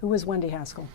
Who is Wendy Haskell?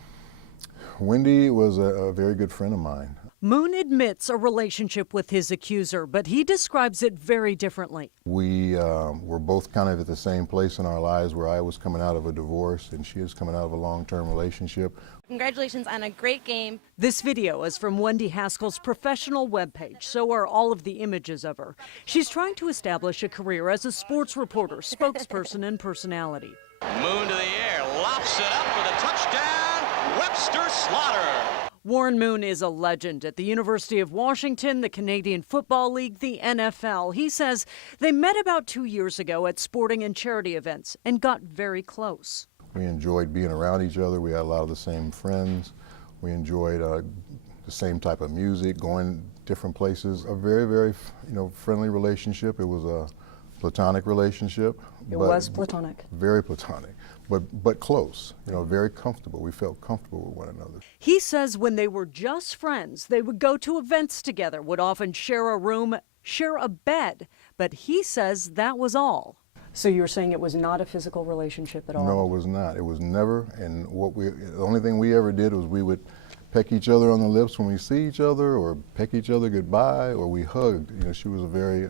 Wendy was a very good friend of mine. Moon admits a relationship with his accuser, but he describes it very differently. We were both kind of at the same place in our lives where I was coming out of a divorce and she was coming out of a long-term relationship. Congratulations on a great game. This video is from Wendy Haskell's professional webpage. So are all of the images of her. She's trying to establish a career as a sports reporter, spokesperson, and personality. Moon to the air, lops it up with a touchdown, Webster Slaughter. Warren Moon is a legend at the University of Washington, the Canadian Football League, the NFL. He says they met about 2 years ago at sporting and charity events and got very close. We enjoyed being around each other. We had a lot of the same friends. We enjoyed the same type of music, going different places. A very, very, friendly relationship. It was a platonic relationship. It was platonic. Very platonic, but close, very comfortable. We felt comfortable with one another. He says when they were just friends, they would go to events together, would often share a room, share a bed, but he says that was all. So you're saying it was not a physical relationship at all? No, it was not. It was never, and the only thing we ever did was we would peck each other on the lips when we see each other, or peck each other goodbye, or we hugged. She was a very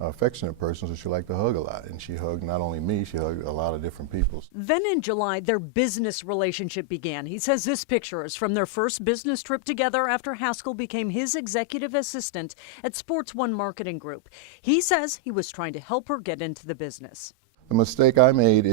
affectionate person, so she liked to hug a lot, and she hugged not only me, she hugged a lot of different people. Then in July, their business relationship began. He says this picture is from their first business trip together after Haskell became his executive assistant at Sports One Marketing Group. He says he was trying to help her get into the business. The mistake I made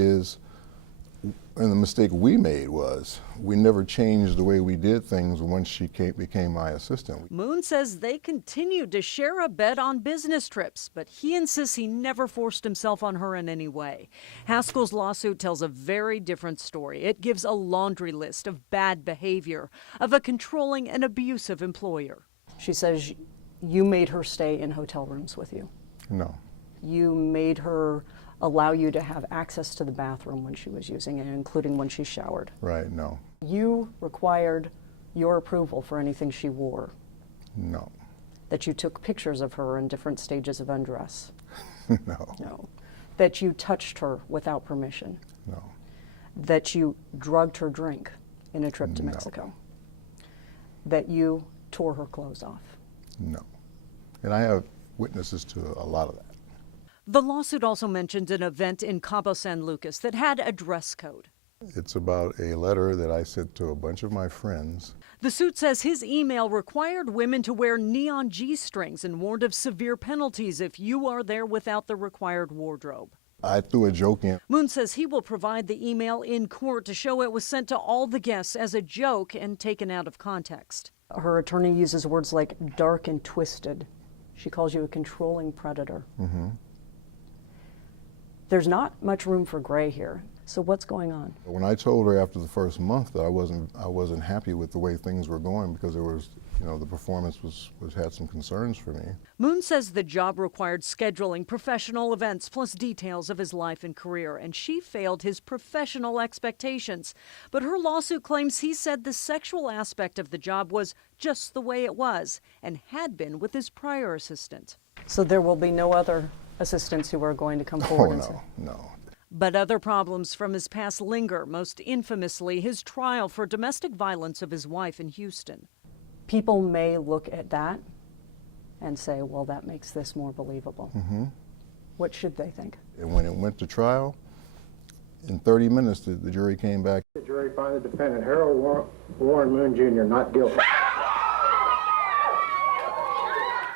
and the mistake we made was we never changed the way we did things once she became my assistant. Moon says they continued to share a bed on business trips, but he insists he never forced himself on her in any way. Haskell's lawsuit tells a very different story. It gives a laundry list of bad behavior of a controlling and abusive employer. She says you made her stay in hotel rooms with you. No. You made her allow you to have access to the bathroom when she was using it, including when she showered. Right, no. You required your approval for anything she wore. No. That you took pictures of her in different stages of undress. No. No. That you touched her without permission. No. That you drugged her drink in a trip to Mexico. That you tore her clothes off. No. And I have witnesses to a lot of that. The lawsuit also mentioned an event in Cabo San Lucas that had a dress code. It's about a letter that I sent to a bunch of my friends. The suit says his email required women to wear neon G-strings and warned of severe penalties if you are there without the required wardrobe. I threw a joke in. Moon says he will provide the email in court to show it was sent to all the guests as a joke and taken out of context. Her attorney uses words like dark and twisted. She calls you a controlling predator. Mm-hmm. There's not much room for gray here. So what's going on? When I told her after the first month that I wasn't happy with the way things were going because there was, the performance had some concerns for me. Moon says the job required scheduling professional events plus details of his life and career, and she failed his professional expectations. But her lawsuit claims he said the sexual aspect of the job was just the way it was and had been with his prior assistant. So there will be no other assistants who are going to come forward and say? No. But other problems from his past linger, most infamously his trial for domestic violence of his wife in Houston. People may look at that and say, well, that makes this more believable. Mm-hmm. What should they think? And when it went to trial, in 30 minutes, the jury came back. The jury found the defendant, Harold Warren Moon Jr., not guilty.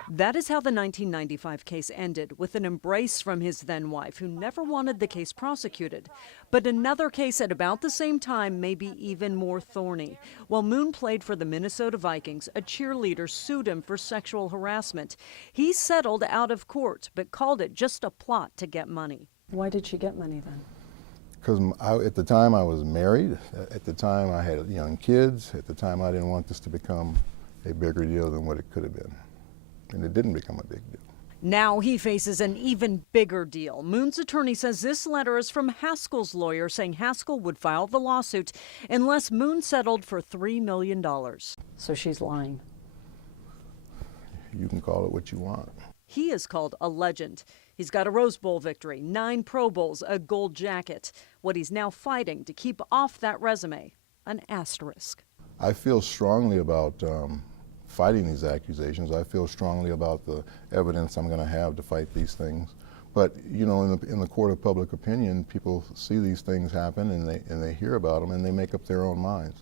That is how the 1995 case ended, with an embrace from his then-wife, who never wanted the case prosecuted. But another case at about the same time may be even more thorny. While Moon played for the Minnesota Vikings, a cheerleader sued him for sexual harassment. He settled out of court, but called it just a plot to get money. Why did she get money then? Because at the time I was married, at the time I had young kids, at the time I didn't want this to become a bigger deal than what it could have been. And it didn't become a big deal. Now he faces an even bigger deal. Moon's attorney says this letter is from Haskell's lawyer saying Haskell would file the lawsuit unless Moon settled for $3 million. So she's lying. You can call it what you want. He is called a legend. He's got a Rose Bowl victory, 9 Pro Bowls, a gold jacket. What he's now fighting to keep off that resume an asterisk. I feel strongly about fighting these accusations. I feel strongly about the evidence I'm going to have to fight these things. But you know, in the court of public opinion, people see these things happen and they hear about them and they make up their own minds.